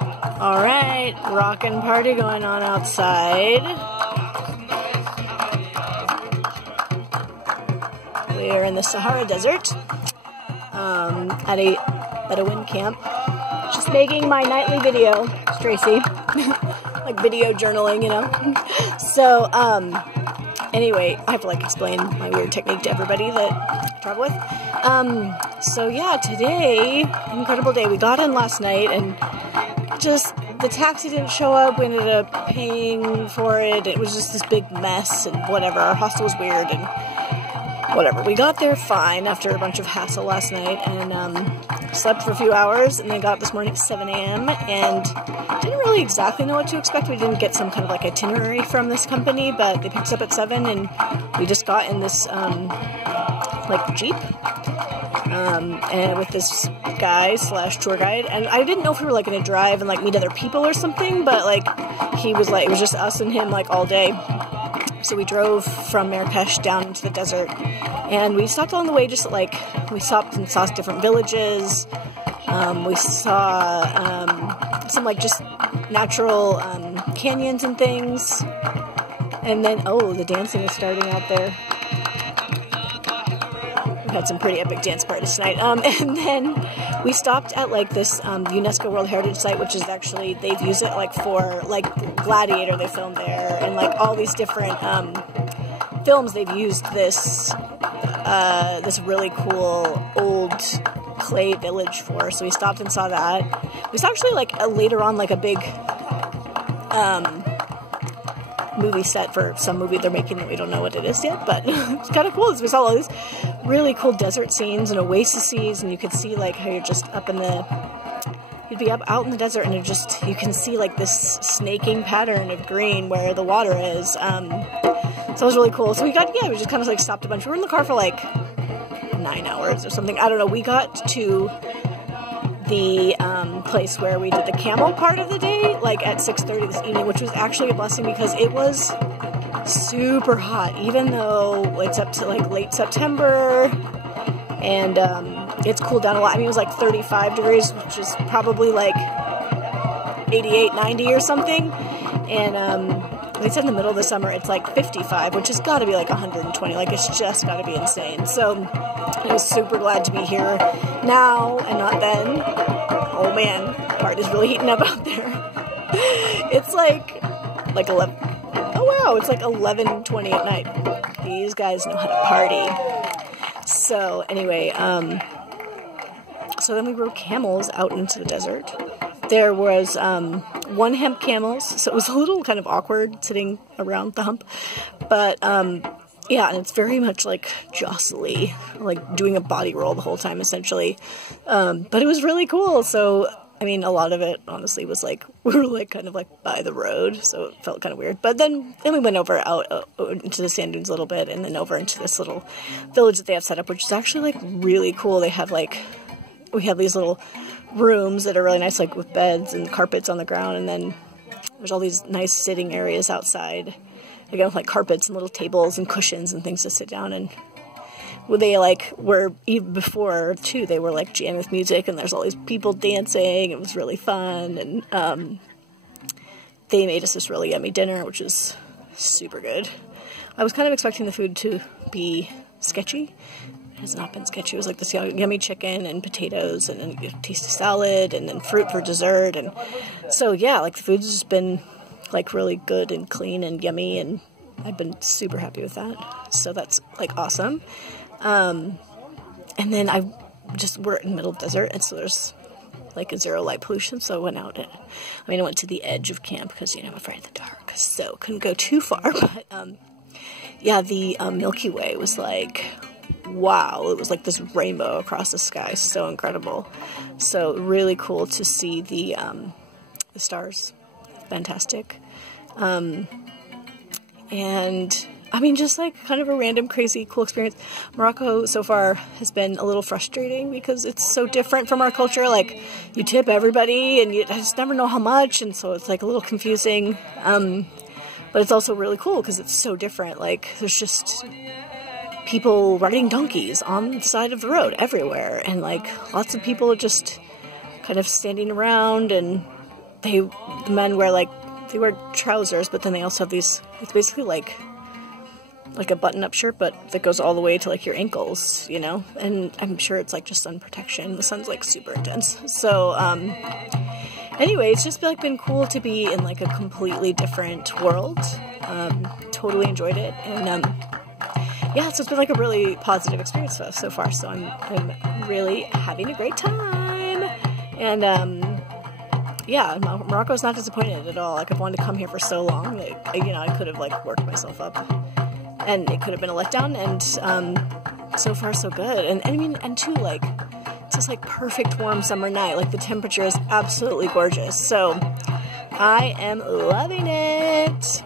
Alright, rockin' party going on outside. We are in the Sahrah Desert at a wind camp. Just making my nightly video, Tracy. Like video journaling, you know. So, anyway, I have to like explain my weird technique to everybody that I travel with. So yeah, today, incredible day. We got in last night and just the taxi didn't show up. We ended up paying for it. It was just this big mess and whatever. Our hostel was weird and whatever. We got there fine after a bunch of hassle last night and slept for a few hours and then got up this morning at 7 a.m. and didn't really exactly know what to expect. We didn't get some kind of like itinerary from this company, but they picked us up at 7 and we just got in this like Jeep and with this guy / tour guide, and I didn't know if we were like gonna drive and like meet other people or something, but like he was like, it was just us and him like all day. So we drove from Marrakesh down into the desert, and we stopped along the way. Just like we stopped and saw different villages. We saw some like just natural canyons and things, and then the dancing is starting out there. We had some pretty epic dance parties tonight. And then we stopped at like this UNESCO World Heritage Site, which is actually, they've used it like for like Gladiator, they filmed there, and like all these different films they've used this this really cool old clay village for. So we stopped and saw that. We saw actually like later on like a big movie set for some movie they're making that we don't know what it is yet, but it's kind of cool. We saw all these really cool desert scenes and oases, and you could see like how you're just up in the, you'd be out in the desert and you can see like this snaking pattern of green where the water is. So it was really cool. So we just kind of like stopped a bunch. We were in the car for like 9 hours or something. I don't know. We got to the place where we did the camel part of the day, like at 6:30 this evening, which was actually a blessing because it was super hot, even though it's up to like late September, and it's cooled down a lot. I mean, it was like 35 degrees, which is probably like 88, 90 or something, and they said in the middle of the summer it's like 55, which has got to be like 120, like it's just got to be insane. So I was super glad to be here now and not then. Oh man, the party's really heating up out there. It's like 11. Oh wow, it's like 11:20 at night. These guys know how to party. So anyway, so then we rode camels out into the desert. There was one hemp camels, so it was a little kind of awkward sitting around the hump, but yeah, and it's very much like jostly, like doing a body roll the whole time essentially, but it was really cool. So I mean, a lot of it honestly was like we were like kind of like by the road, so it felt kind of weird. But then we went over out into the sand dunes a little bit, and then over into this little village that they have set up, which is actually like really cool. They have like, we have these little rooms that are really nice, like with beds and carpets on the ground, and then there's all these nice sitting areas outside, again with like carpets and little tables and cushions and things to sit down. And they like were, even before too, they were like jamming with music, and there's all these people dancing. It was really fun, and they made us this really yummy dinner, which is super good. I was kind of expecting the food to be sketchy. It has not been sketchy. It was like this yummy chicken and potatoes and then a tasty salad and then fruit for dessert. And so yeah, like the food's just been like really good and clean and yummy, and I've been super happy with that. So that's like awesome. And then we're in the middle of the desert, and so there's like a zero light pollution. So I went out and, I went to the edge of camp because, you know, I'm afraid of the dark. So couldn't go too far, but yeah, the Milky Way was like, wow, it was like this rainbow across the sky, so incredible. So really cool to see the stars, fantastic. And I mean, just like kind of a random, crazy, cool experience. Morocco so far has been a little frustrating because it's so different from our culture. Like, you tip everybody and you just never know how much, and so it's like a little confusing. But it's also really cool because it's so different. Like, there's just people riding donkeys on the side of the road everywhere, and like lots of people just kind of standing around and the men wear like, they wear trousers, but then they also have these, it's basically like a button-up shirt, but that goes all the way to like your ankles, you know, and I'm sure it's like just sun protection. The sun's like super intense. So, anyway, it's just like been cool to be in like a completely different world. Totally enjoyed it, and yeah, so it's been like a really positive experience for us so far. So I'm really having a great time, and yeah, Morocco's not disappointed at all. Like, I've wanted to come here for so long that, you know, I could have like worked myself up, and it could have been a letdown, and so far so good. And I mean, and too, like, it's this like perfect warm summer night. Like, the temperature is absolutely gorgeous. So I am loving it.